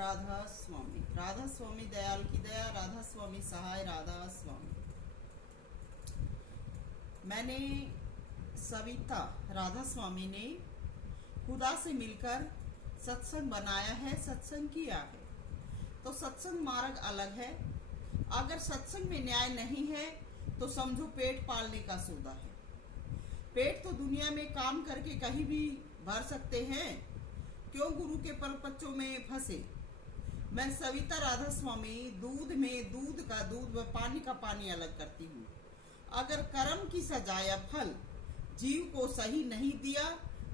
राधा स्वामी दयाल की दया, राधा स्वामी सहाय, राधा स्वामी। मैंने सविता राधा स्वामी ने खुदा से मिलकर सत्संग बनाया है, सत्संग किया है। तो सत्संग मार्ग अलग है। अगर सत्संग में न्याय नहीं है तो समझो पेट पालने का सौदा है। पेट तो दुनिया में काम करके कहीं भी भर सकते हैं, क्यों गुरु के परपच्चों में फंसे। मैं सविता राधा स्वामी दूध में दूध का दूध व पानी का पानी अलग करती हूँ। अगर कर्म की सजा या फल जीव को सही नहीं दिया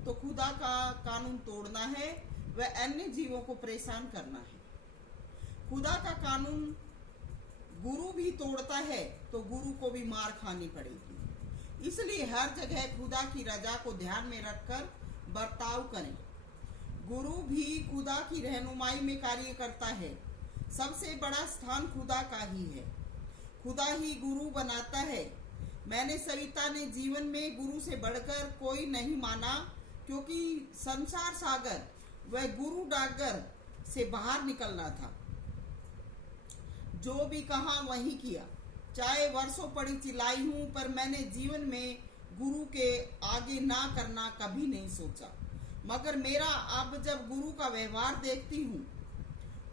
तो खुदा का कानून तोड़ना है व अन्य जीवों को परेशान करना है। खुदा का कानून गुरु भी तोड़ता है तो गुरु को भी मार खानी पड़ेगी। इसलिए हर जगह खुदा की रजा को ध्यान में रखकर बर्ताव करें। गुरु भी खुदा की रहनुमाई में कार्य करता है। सबसे बड़ा स्थान खुदा का ही है। खुदा ही गुरु बनाता है। मैंने सविता ने जीवन में गुरु से बढ़कर कोई नहीं माना, क्योंकि संसार सागर व गुरु डागर से बाहर निकलना था। जो भी कहा वही किया। चाहे वर्षों पड़ी चिल्लाई हूं, पर मैंने जीवन में गुरु के आगे ना करना कभी नहीं सोचा। मगर मेरा अब जब गुरु का व्यवहार देखती हूँ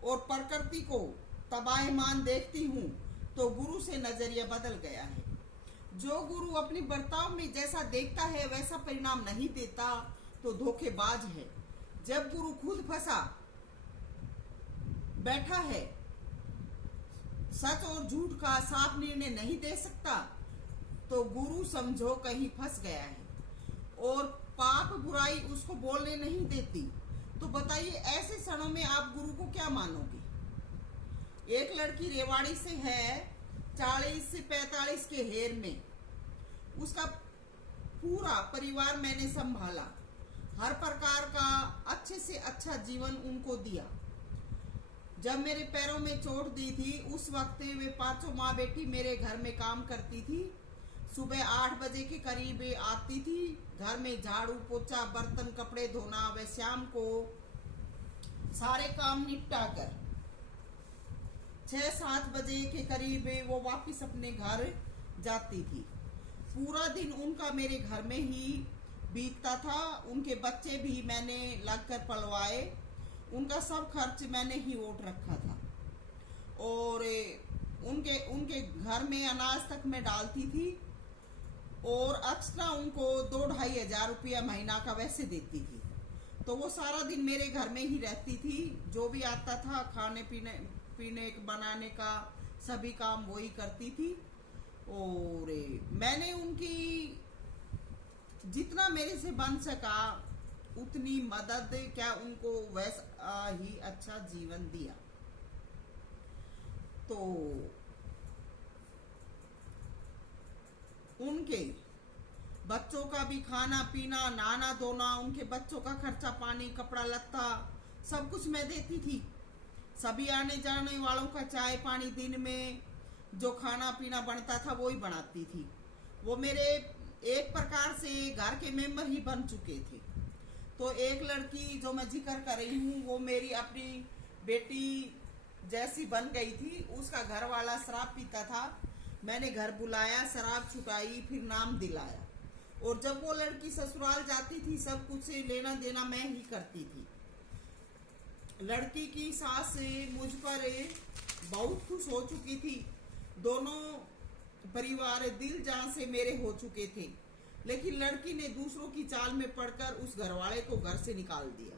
और प्रकृति को तबाहमान देखती हूँ तो गुरु से नजरिया बदल गया है। जो गुरु अपने बर्ताव में जैसा देखता है वैसा परिणाम नहीं देता तो धोखेबाज है। जब गुरु खुद फंसा बैठा है, सच और झूठ का साफ निर्णय नहीं दे सकता, तो गुरु समझो कहीं फंस गया है और पाप बुराई उसको बोलने नहीं देती। तो बताइए, ऐसे क्षणों में आप गुरु को क्या मानोगे। एक लड़की रेवाड़ी से है, 40 से 45 के हेर में। उसका पूरा परिवार मैंने संभाला, हर प्रकार का अच्छे से अच्छा जीवन उनको दिया। जब मेरे पैरों में चोट दी थी उस वक्त वे पांचों माँ बेटी मेरे घर में काम करती थी। सुबह 8 बजे के करीब आती थी। घर में झाड़ू पोछा बर्तन कपड़े धोना व शाम को सारे काम निपटा कर 6-7 बजे के करीब वो वापस अपने घर जाती थी। पूरा दिन उनका मेरे घर में ही बीतता था। उनके बच्चे भी मैंने लगकर पलवाए। उनका सब खर्च मैंने ही ओट रखा था और उनके घर में अनाज तक मैं डालती थी और एक्स्ट्रा उनको 2-2.5 हजार रुपया महीना का वैसे देती थी। तो वो सारा दिन मेरे घर में ही रहती थी। जो भी आता था खाने पीने बनाने का सभी काम वही करती थी। और मैंने उनकी जितना मेरे से बन सका उतनी मदद क्या उनको वैसा ही अच्छा जीवन दिया। तो उनके बच्चों का भी खाना पीना नहाना धोना, उनके बच्चों का खर्चा पानी कपड़ा लत्ता सब कुछ मैं देती थी। सभी आने जाने वालों का चाय पानी दिन में जो खाना पीना बनता था वो ही बनाती थी। वो मेरे एक प्रकार से घर के मेंबर ही बन चुके थे। तो एक लड़की जो मैं जिक्र कर रही हूँ वो मेरी अपनी बेटी जैसी बन गई थी। उसका घर वाला शराब पीता था। मैंने घर बुलाया, शराब छुटाई, फिर नाम दिलाया। और जब वो लड़की ससुराल जाती थी सब कुछ लेना देना मैं ही करती थी। लड़की की सास मुझ पर बहुत खुश हो चुकी थी। दोनों परिवार दिल जान से मेरे हो चुके थे। लेकिन लड़की ने दूसरों की चाल में पड़कर उस घरवाले को घर से निकाल दिया।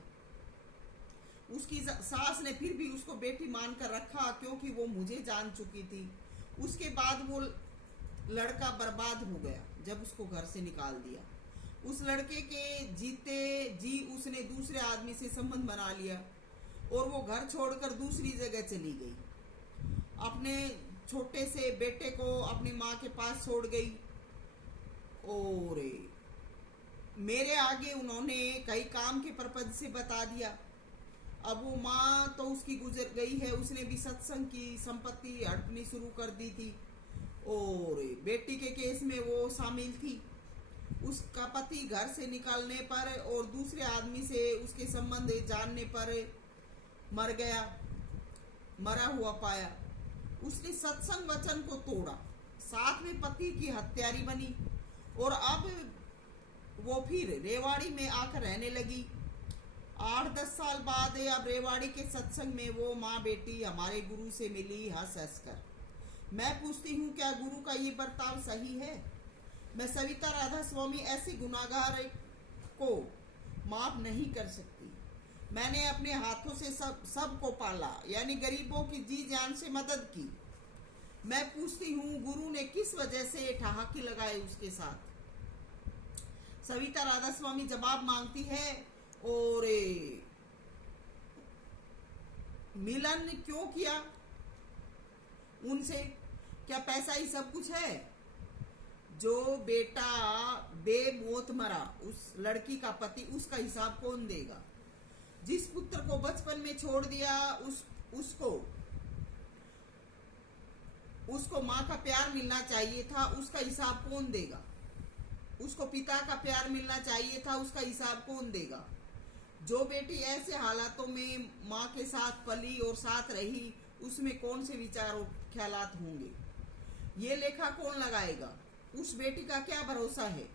उसकी सास ने फिर भी उसको बेटी मानकर रखा, क्योंकि वो मुझे जान चुकी थी। उसके बाद वो लड़का बर्बाद हो गया जब उसको घर से निकाल दिया। उस लड़के के जीते जी उसने दूसरे आदमी से संबंध बना लिया और वो घर छोड़कर दूसरी जगह चली गई। अपने छोटे से बेटे को अपनी माँ के पास छोड़ गई और मेरे आगे उन्होंने कई काम के पर्पज से बता दिया। अब वो माँ तो उसकी गुजर गई है। उसने भी सत्संग की संपत्ति हड़पनी शुरू कर दी थी और बेटी के केस में वो शामिल थी। उसका पति घर से निकालने पर और दूसरे आदमी से उसके संबंध जानने पर मर गया। मरा हुआ पाया। उसने सत्संग वचन को तोड़ा, साथ में पति की हत्यारी बनी और अब वो फिर रेवाड़ी में आकर रहने लगी। 8-10 साल बाद अब रेवाड़ी के सत्संग में वो माँ बेटी हमारे गुरु से मिली हंस हंस कर। मैं पूछती हूँ, क्या गुरु का ये बर्ताव सही है? मैं सविता राधा स्वामी ऐसे गुनाहगार को माफ नहीं कर सकती। मैंने अपने हाथों से सबको पाला, यानी गरीबों की जी जान से मदद की। मैं पूछती हूँ, गुरु ने किस वजह से ठहाके लगाए उसके साथ? सविता राधा स्वामी जवाब मांगती है, और मिलन क्यों किया उनसे? क्या पैसा ही सब कुछ है? जो बेटा बेमौत मरा, उस लड़की का पति, उसका हिसाब कौन देगा? जिस पुत्र को बचपन में छोड़ दिया, उसको माँ का प्यार मिलना चाहिए था, उसका हिसाब कौन देगा? उसको पिता का प्यार मिलना चाहिए था, उसका हिसाब कौन देगा? जो बेटी ऐसे हालातों में माँ के साथ पली और साथ रही, उसमें कौन से विचार और ख्यालात होंगे? ये लेखा कौन लगाएगा? उस बेटी का क्या भरोसा है?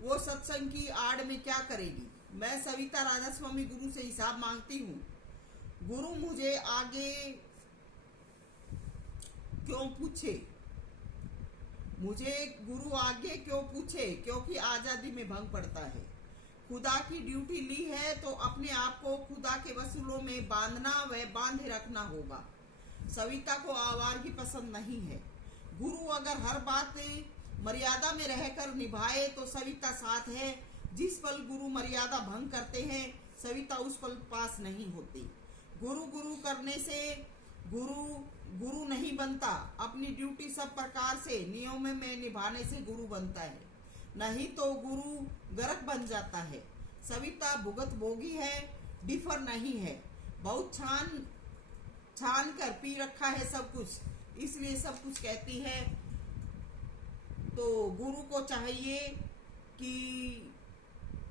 वो सत्संग की आड़ में क्या करेगी? मैं सविता राधा स्वामी गुरु से हिसाब मांगती हूँ। गुरु मुझे आगे क्यों पूछे? मुझे गुरु आगे क्यों पूछे? क्योंकि आजादी में भंग पड़ता है। खुदा की ड्यूटी ली है तो अपने आप को खुदा के वसूलों में बांधना व बांधे रखना होगा। सविता को आवारगी पसंद नहीं है। गुरु अगर हर बात मर्यादा में रहकर निभाए तो सविता साथ है। जिस पल गुरु मर्यादा भंग करते हैं, सविता उस पल पास नहीं होती। गुरु गुरु करने से गुरु नहीं बनता। अपनी ड्यूटी सब प्रकार से नियमों में निभाने से गुरु बनता है, नहीं तो गुरु गर्क बन जाता है। सविता भुगत भोगी है, डिफर नहीं है। बहुत छान कर पी रखा है सब कुछ, इसलिए सब कुछ कहती है। तो गुरु को चाहिए कि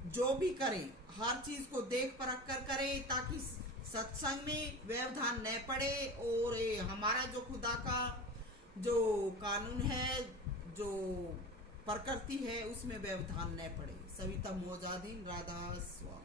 जो भी करे हर चीज को देख परख कर करे, ताकि सत्संग में व्यवधान न पड़े और हमारा जो खुदा का जो कानून है, जो प्रकृति है, उसमें व्यवधान न पड़े। सविता मोजादीन, राधा स्वामी।